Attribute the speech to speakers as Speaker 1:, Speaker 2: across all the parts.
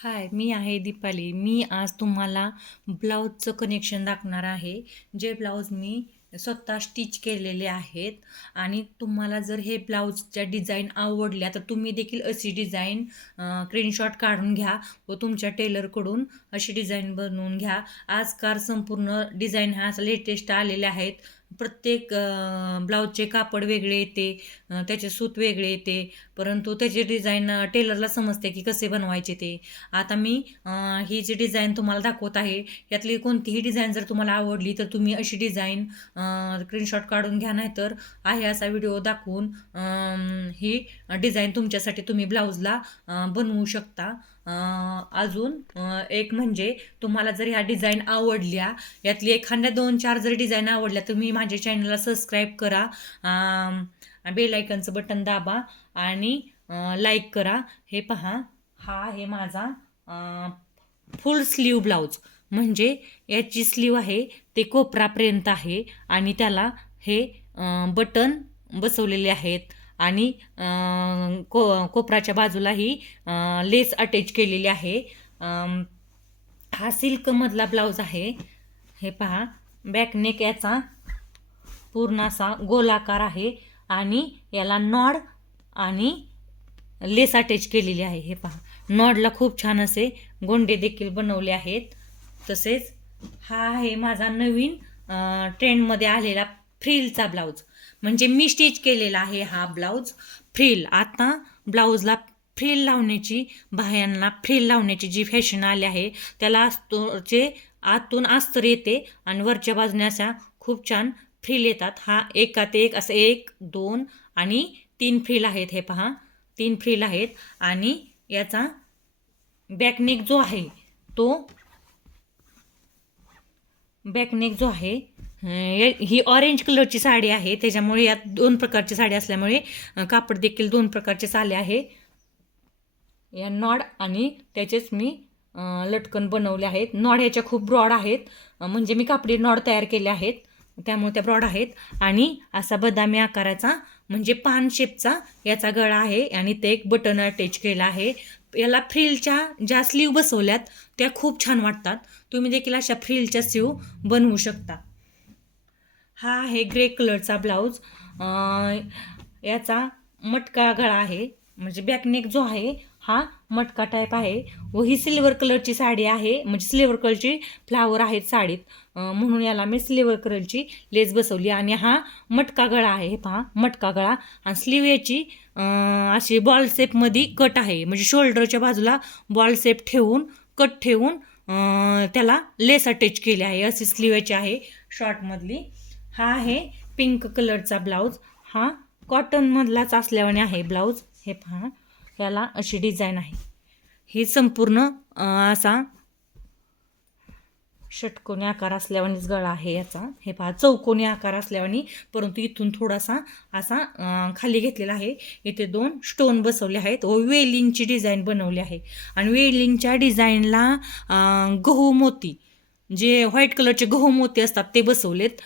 Speaker 1: हाय मी आहे दीपाली. मी आज तुम्हाला ब्लाऊजचं कनेक्शन दाखवणार आहे. जे ब्लाऊज मी स्वतः स्टिच केलेले आहेत आणि तुम्हाला जर हे ब्लाऊजच्या डिझाईन आवडल्या तर तुम्ही देखील अशी डिझाईन स्क्रीनशॉट काढून घ्या व तुमच्या टेलरकडून अशी डिझाईन बनवून घ्या. आजकाल संपूर्ण डिझाईन ह्या लेटेस्ट आलेल्या आहेत. प्रत्येक ब्लाऊजचे कापड वेगळे येते त्याचे सूत वेगळे येते. परंतु त्याचे डिझाईन टेलरला समजते की कसे बनवायचे ते. आता मी ही जी डिझाईन तुम्हाला दाखवत आहे यातली कोणतीही डिझाईन जर तुम्हाला आवडली तर तुम्ही अशी डिझाईन स्क्रीनशॉट काढून घ्या नाही तर आहे असा व्हिडिओ दाखवून ही डिझाईन तुमच्यासाठी तुम्ही ब्लाऊजला बनवू शकता. अजून एक म्हणजे तुम्हाला जर ह्या डिझाईन आवडल्या यातली एखाद्या दोन चार जर डिझाईन आवडल्या तुम्ही माझ्या चॅनलला सबस्क्राईब करा. बेल आयकनचं बटन दाबा. आणि लाईक करा. हे पहा. हा आहे माझा फुल स्लीव ब्लाऊज म्हणजे याची स्लीव आहे ते कोपरापर्यंत आहे आणि त्याला हे बटन बसवलेले आहेत. आणि को कोपराच्या बाजूलाही लेस अटॅच केलेली आहे. हा सिल्कमधला ब्लाऊज आहे. हे पहा. बॅकनेक याचा पूर्ण असा गोलाकार आहे. आणि याला नॉड आणि लेस अटॅच केलेली आहे. हे पहा. नॉडला खूप छान असे गोंडे देखील बनवले आहेत. तसेच हा आहे माझा नवीन ट्रेंडमध्ये आलेला फ्रिलचा ब्लाऊज म्हणजे मी स्टिच केलेला आहे हा ब्लाऊज फ्रिल आता ब्लाऊजला फ्रिल लावण्याची बाह्यांना फ्रिल लावण्याची जी फॅशन आली आहे त्याला जे आतून अस्तर येते आणि वरच्या बाजूने अशा खूप छान फ्रिल येतात. हा एका ते एक असं एक दोन आणि तीन फ्रिल आहेत हे पहा. तीन फ्रिल आहेत आणि याचा बॅकनेक जो आहे तो बॅकनेक जो आहे या- ही ऑरेंज कलरची साडी आहे. त्याच्यामुळे यात दोन प्रकारची साडी असल्यामुळे कापड देखील दोन प्रकारचे आले आहे. या नॉड आणि त्याचेच मी लटकन बनवले आहेत. नॉड ह्याच्या खूप ब्रॉड आहेत. म्हणजे मी कापडी नॉड तयार केले आहेत. त्यामुळे त्या ब्रॉड आहेत. आणि असा बदामी आकाराचा म्हणजे पान शेपचा याचा गळा आहे आणि ते एक बटन अटॅच केलं आहे. याला फ्रिलच्या ज्या स्लीव बसवल्यात त्या खूप छान वाटतात. तुम्ही देखील अशा फ्रिलच्या स्लीव बनवू शकता. हा आहे ग्रे कलरचा ब्लाऊज. याचा मटका गळा आहे. म्हणजे बॅकनेक जो आहे हा मटका टाईप आहे. व ही सिल्वर कलरची साडी आहे. म्हणजे सिल्वर कलरची फ्लावर आहेत साडीत. म्हणून याला मी सिल्वर कलरची लेस बसवली. आणि हा मटका गळा आहे. हे पहा मटका गळा. आणि स्लीव याची अशी बॉल शेपमध्ये कट आहे. म्हणजे शोल्डरच्या बाजूला बॉल शेप ठेवून कट ठेवून त्याला लेस अटॅच केली आहे. अशी स्लीव याची आहे. शॉर्टमधली हा आहे पिंक कलरचा ब्लाऊज हा कॉटनमधलाच असल्यावाने आहे ब्लाऊज हे पहा. याला अशी डिझाईन आहे. हे संपूर्ण असा षटकोनी आकार असल्यावानीच गळा आहे याचा. हे पहा चौकोनी आकार असल्यावानी परंतु इथून थोडासा असा खाली घेतलेला आहे. इथे दोन स्टोन बसवले आहेत. व वेलिंगची डिझाईन बनवली आहे. आणि वेलिंगच्या डिझाईनला गहू मोती जे व्हाईट कलरचे गहू मोती असतात ते बसवलेत.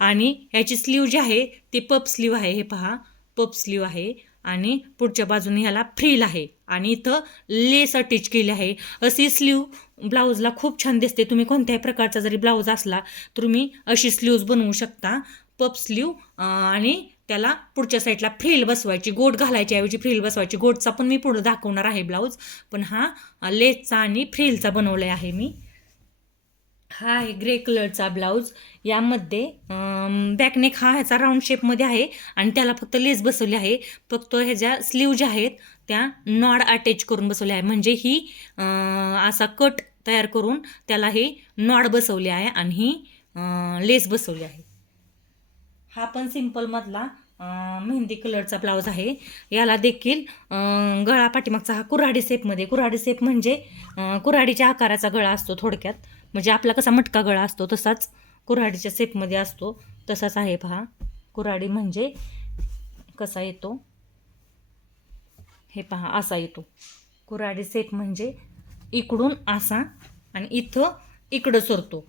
Speaker 1: आणि याची स्लीव जी आहे ती पप स्लीव आहे. हे पहा पप स्लीव आहे. आणि पुढच्या बाजूने ह्याला फ्रील आहे. आणि इथं लेस अटॅच केली आहे. अशी स्लीव ब्लाऊजला खूप छान दिसते. तुम्ही कोणत्याही प्रकारचा जरी ब्लाऊज असला तर तुम्ही अशी स्लीव्ज बनवू शकता. पप स्लीव आणि त्याला पुढच्या साईडला फ्रील बसवायची गोट घालायची ऐवजी फ्रील बसवायची. गोटचा पण मी पुढं दाखवणार आहे ब्लाऊज पण हा लेसचा आणि फ्रीलचा बनवला आहे मी. हा आहे ग्रे कलरचा ब्लाऊज. यामध्ये बॅकनेक हा ह्याचा राऊंड शेपमध्ये आहे आणि त्याला फक्त लेस बसवली आहे. फक्त ह्याच्या स्लीव ज्या आहेत त्या नॉड अटॅच करून बसवल्या आहे. म्हणजे ही असा कट तयार करून त्याला हे नॉड बसवले आहे आणि ही लेस बसवली आहे. हा पण सिम्पलमधला मेहंदी कलरचा ब्लाऊज आहे. याला देखील गळा पाठीमागचा हा कुऱ्हाडी सेपमध्ये कुऱ्हाडी सेप म्हणजे कुऱ्हाडीच्या आकाराचा गळा असतो थोडक्यात. म्हणजे आपला कसा मटका गळा असतो तसाच कुऱ्हाडीच्या सेपमध्ये असतो. तसाच आहे पहा. कुऱ्हाडी म्हणजे कसा येतो? हे पहा असा येतो. कुऱ्हाडी सेप म्हणजे इकडून असा आणि इथं इकडं सरतो.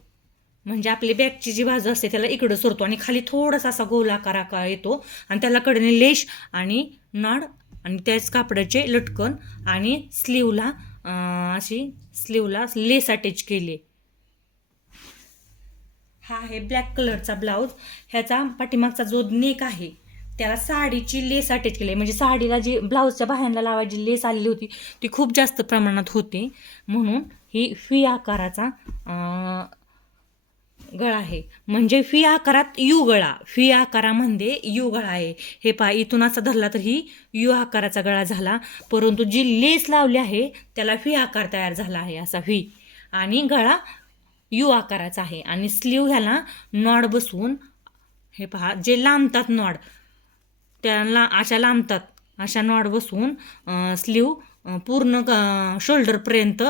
Speaker 1: म्हणजे आपली बॅगची जी बाजू असते त्याला इकडं सरतो आणि खाली थोडासा असा गोल आकार आकार येतो आणि त्याला कडेने लेश आणि नाड आणि त्याच कापडाचे लटकन आणि स्लीवला अशी स्लीवला लेस अटॅच केली. हा आहे ब्लॅक कलरचा ब्लाऊज ह्याचा पाठीमागचा जो नेक आहे त्याला साडीची लेस अटॅच केली. आहे. म्हणजे साडीला जी ब्लाऊजच्या बाह्यांना लावायची लेस आलेली होती ती खूप जास्त प्रमाणात होती. म्हणून ही फी आकाराचा गळा आहे. म्हणजे फी आकारात यू गळा. फी आकारामध्ये यू गळा आहे. हे पहा इथून असा धरला तर ही यू आकाराचा गळा झाला. परंतु जी लेस लावली आहे त्याला फी आकार तयार झाला आहे असा फी. आणि गळा यू आकाराचा आहे. आणि स्लीव ह्याला नॉड बसवून हे पहा जे लांबतात नॉड त्याला अशा लांबतात अशा नॉड बसवून स्लीव पूर्ण शोल्डरपर्यंत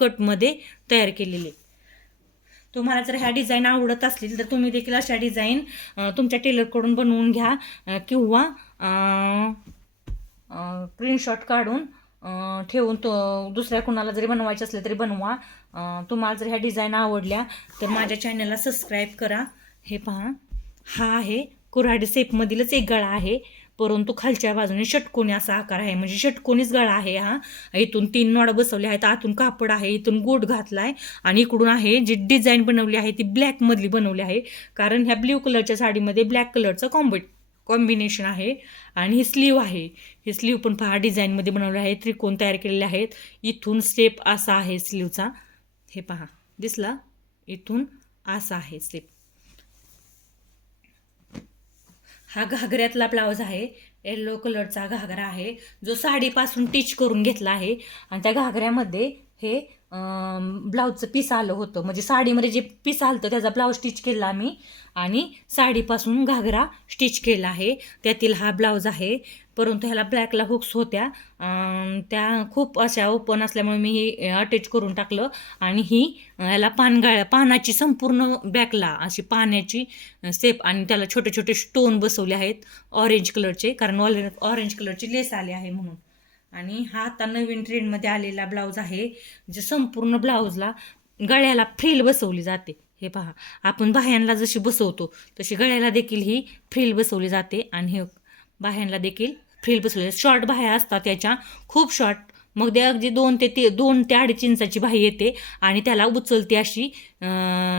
Speaker 1: कटमध्ये तयार केलेले. तुम्हाला जर ह्या डिझाईन आवडत असतील तर तुम्ही देखील अशा डिझाईन तुमच्या टेलरकडून बनवून घ्या किंवा स्क्रीनशॉट काढून ठेवून तो दुसऱ्या कुणाला जरी बनवायचे असले तरी बनवा. तुम्हाला जर ह्या डिझाईन आवडल्या तर माझ्या चॅनलला सबस्क्राईब करा. हे पहा हा आहे कुऱ्हाडी सेपमधीलच एक गळा आहे. परंतु खालच्या बाजूने षटकोनी असा आकार आहे. म्हणजे षटकोनीच गळा आहे हा. इथून तीन नॉड बसवले आहेत. आतून कापड आहे. इथून गोट घातला आहे आणि इकडून आहे जी डिझाईन बनवली आहे ती ब्लॅकमधली बनवली आहे. कारण ह्या ब्ल्यू कलरच्या साडीमध्ये ब्लॅक कलरचं कॉम्बि कॉम्बिनेशन आहे. आणि ही स्लीव आहे. ही स्लीव पण पहा डिझाईनमध्ये बनवले आहे. त्रिकोण तयार केलेले आहेत. इथून स्टेप असा आहे स्लीवचा. हे पहा. दिसला? इथून असा आहे स्लीव हा घागऱ्यातला ब्लाऊज आहे. येल्लो कलरचा घागरा आहे. जो साडीपासून टिच करून घेतला आहे. आणि त्या घागऱ्यामध्ये हे ब्लाऊजचं पीस आलं होतं. म्हणजे साडीमध्ये जे पीस आलं होतं त्याचा ब्लाऊज स्टिच केला आम्ही. आणि साडीपासून घागरा स्टिच केला आहे. त्यातील हा ब्लाऊज आहे. परंतु ह्याला ब्लॅकला हुक्स होत्या. त्या खूप अशा ओपन असल्यामुळे मी हे अटॅच करून टाकलं. आणि ही ह्याला पानगाळ्या पानाची संपूर्ण बॅकला अशी पाण्याची सेप आणि त्याला छोटे छोटे स्टोन बसवले आहेत. ऑरेंज कलरचे कारण ऑरेंज ऑरेंज कलरची लेस आली आहे म्हणून. आणि हा आता नवीन ट्रेंडमध्ये आलेला ब्लाऊज आहे जे संपूर्ण ब्लाऊजला गळ्याला फ्रिल बसवली जाते. हे पहा आपण बाह्यांना जशी बसवतो तशी गळ्याला देखील ही फ्रिल बसवली जाते आणि हे बाह्यांना देखील फ्रिल बसवली शॉर्ट बाह्या असतात त्याच्या खूप शॉर्ट मग ते अगदी दोन ते ते दोन ते अडीच इंचाची बाही येते आणि त्याला उचलते अशी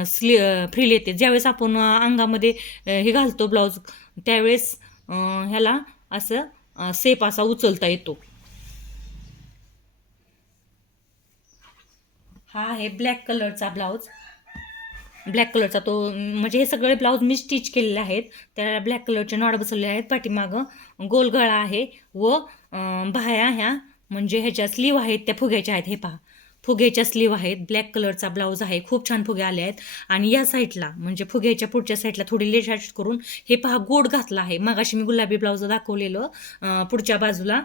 Speaker 1: स्ली फ्रिल येते. ज्यावेळेस आपण अंगामध्ये हे घालतो ब्लाऊज त्यावेळेस ह्याला असं सेप असा उचलता येतो. हा आहे ब्लॅक कलरचा ब्लाऊज ब्लॅक कलरचा तो म्हणजे हे सगळे ब्लाऊज मी स्टिच केलेले आहेत. त्याला ब्लॅक कलरचे नॉड बसवले आहेत पाठीमागं. गोलगळा आहे व बाह्या ह्या म्हणजे ह्याच्या स्लीव आहेत त्या फुग्याच्या आहेत हे पहा. फुग्याच्या स्लीव आहेत ब्लॅक कलरचा ब्लाऊज आहे खूप छान फुगे आले आहेत. आणि या साईडला म्हणजे फुग्याच्या पुढच्या साईडला थोडी लेट करून हे पहा गोड घातला आहे. मगाशी मी गुलाबी ब्लाऊज दाखवलेलं पुढच्या बाजूला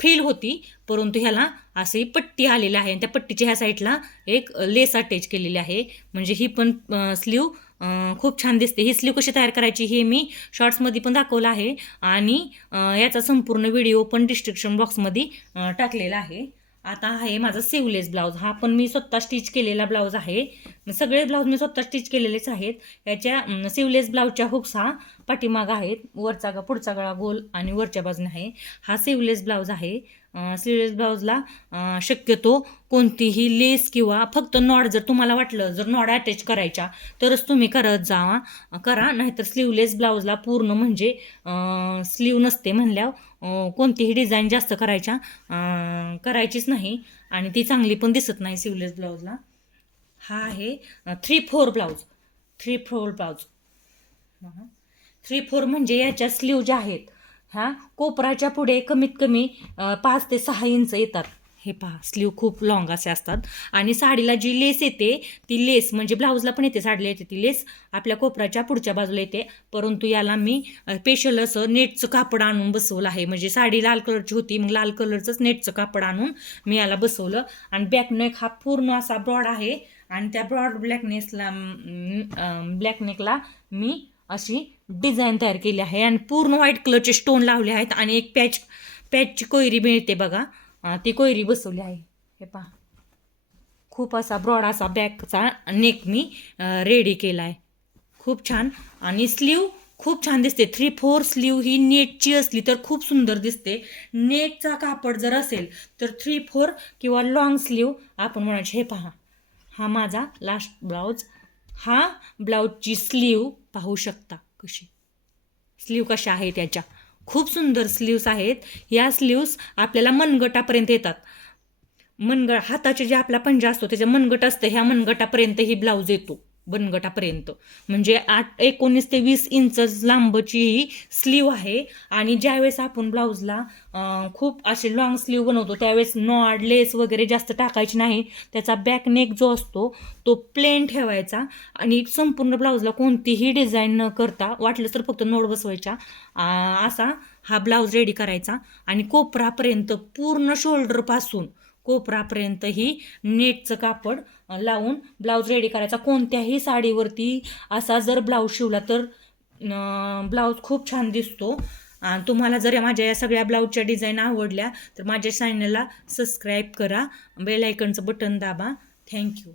Speaker 1: फ्रिल होती परंतु ह्याला असे पट्टी आलेली आहे. आणि त्या पट्टीच्या ह्या साईडला एक लेस अटॅच केलेली आहे. म्हणजे ही पण स्लीव खूप छान दिसते. ही स्लीव कशी तयार करायची हे मी शॉर्ट्समध्ये पण दाखवलं आहे. आणि याचा संपूर्ण व्हिडिओ पण डिस्क्रिप्शन बॉक्समध्ये टाकलेला आहे. आता आहे माझा सिवलेस ब्लाऊज हा पण मी स्वतः स्टिच केलेला ब्लाऊज आहे. सगळे ब्लाऊज मी स्वतः स्टिच केलेलेच आहेत. याच्या सिवलेस ब्लाऊजच्या हुक्स हा पाठीमाग आहेत. वरचा गा पुढचा गळा गोल आणि वरच्या बाजूने आहे. हा सिवलेस ब्लाऊज आहे. सिरियस ब्लाऊजला शक्यतो कोणतीही लेस किंवा फक्त नॉड जर तुम्हाला वाटलं जर नॉड अटॅच करायच्या तरच तुम्ही करत जावा. करा नाहीतर स्लीवलेस ब्लाऊजला पूर्ण म्हणजे स्लीव नसते म्हणल्यावर कोणतीही डिझाईन जास्त करायच्या करायचीच नाही आणि ती चांगली पण दिसत नाही स्लीवलेस ब्लाऊजला हा आहे three four blouse three four blouse three four म्हणजे याच्या स्लीव ज्या आहेत ह्या कोपराच्या पुढे कमीत कमी पाच ते सहा इंच येतात. हे पहा स्लीव खूप लॉंग असे असतात. आणि साडीला जी लेस येते ती लेस म्हणजे ब्लाऊजला पण येते साडीला येते ती लेस आपल्या कोपराच्या पुढच्या बाजूला येते. परंतु याला मी स्पेशल असं नेटचं कापड आणून बसवलं आहे. म्हणजे साडी लाल कलरची होती मग लाल कलरचंच नेटचं कापड आणून मी याला बसवलं. आणि बॅकनेक हा पूर्ण असा ब्रॉड आहे. आणि त्या ब्रॉड ब्लॅकनेसला ब्लॅकनेकला मी अशी डिझाईन तयार केली आहे. आणि पूर्ण व्हाईट कलरचे स्टोन लावले आहेत आणि एक पॅच पॅचची कोयरी मिळते बघा. ती कोयरी बसवली आहे. हे पहा. खूप असा ब्रॉड असा बॅकचा नेक मी रेडी केला आहे खूप छान. आणि स्लीव खूप छान दिसते. थ्री फोर स्लीव ही नेटची असली तर खूप सुंदर दिसते. नेटचा कापड जर असेल तर थ्री फोर किंवा लॉंग स्लीव आपण म्हणायचे हे पहा. हा माझा लास्ट ब्लाऊज हा ब्लाऊजची स्लीव पाहू शकता कशी. स्लीव कशा आहेत त्याच्या खूप सुंदर स्लीव्स आहेत. या स्लीव्स आपल्याला मनगटापर्यंत येतात. मनगट हाताचे जे आपला पंजा असतो त्याच्या मनगट असतं ह्या मनगटापर्यंत ही ब्लाऊज येतो. बनगटापर्यंत. म्हणजे आठ एकोणीस ते वीस इंच लांबची ही स्लीव आहे. आणि ज्यावेळेस आपण ब्लाऊजला खूप असे लॉंग स्लीव बनवतो त्यावेळेस नॉड लेस वगैरे जास्त टाकायची नाही. त्याचा बॅक नेक जो असतो तो प्लेन ठेवायचा. आणि संपूर्ण ब्लाऊजला कोणतीही डिझाईन न करता वाटलं तर फक्त नोड बसवायच्या. असा हा ब्लाऊज रेडी करायचा. आणि कोपरापर्यंत पूर्ण शोल्डरपासून कोपरापर्यंतही नेटचं कापड लावून ब्लाऊज रेडी करायचा. कोणत्याही साडीवरती असा जर ब्लाऊज शिवला तर ब्लाऊज खूप छान दिसतो. आणि तुम्हाला जर माझ्या या सगळ्या ब्लाऊजच्या डिझाईन आवडल्या तर माझ्या चॅनलला सबस्क्राईब करा. बेल आयकनचं बटन दाबा. Thank you